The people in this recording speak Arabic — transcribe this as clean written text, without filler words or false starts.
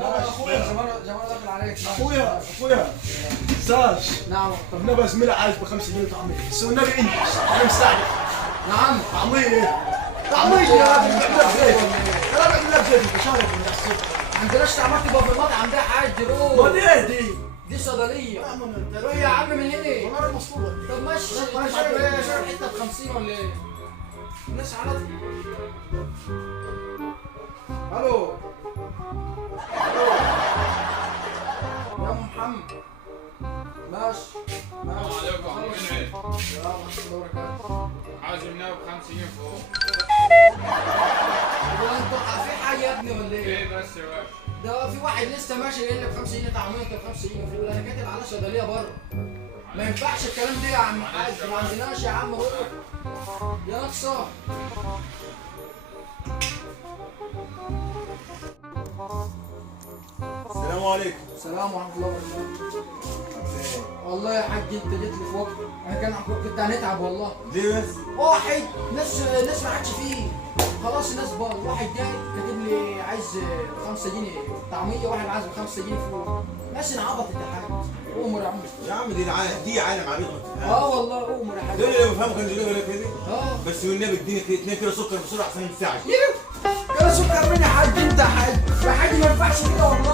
لا اخويا زمان داخل عليك. اخويا ساج. نعم. طب نبى زميلي عايز ب 5 جنيه طعميه، بس والنبي انت انا مستعجل. نعم. طعميه طعميه يا راجل بعملها بزيت. انا بعملها بزيت بشارك من الصبح. عندناش طعمات تبقى في المطعم ده حاج روح. ما دي صيدليه. روح يا عم من هنا. والله انا مصفوره. طب ماشي. انا شارب ايه؟ شارب حته ب 50 ولا ايه؟ الناس على الو. يا ام محمد. ماشي. السلام عليكم. من وين؟ السلام ورحمة الله وبركاته. عازمنا ب 50 فوق. هو انتوا في حاجة يا ابني ولا ايه؟ ايه بس يا باشا؟ ده في واحد لسه ماشي قايل لك 5 جنيه طعمية ب 5 جنيه فول، انا كاتب على صيدلية بره. ما ينفعش الكلام ده يا عم حاج، ما عندناش يا عم روح. يا ناقصة. السلام عليكم. السلام ورحمة الله وبركاته. والله يا حاج انت جيت لي في وقت، انا كنت هنتعب والله. ليه بس؟ واحد ناس ما عادش فيه، خلاص الناس باظ. واحد جاي كاتب لي عايز 5 جنيه طعمية، واحد عايز 5 جنيه فول. ناس انعبطت يا حاج. امر يا عم. يا عم دي عالم عبيط. والله امر يا حاج. دول اللي بفهموا كانوا يقولوا لك كده. بس والنبي اديني 2 كيلو سكر بسرعه عشان ما تستعجل. كده سكر مين يا حاج؟ انت يا حاج، يا حاج ما ينفعش كده والله.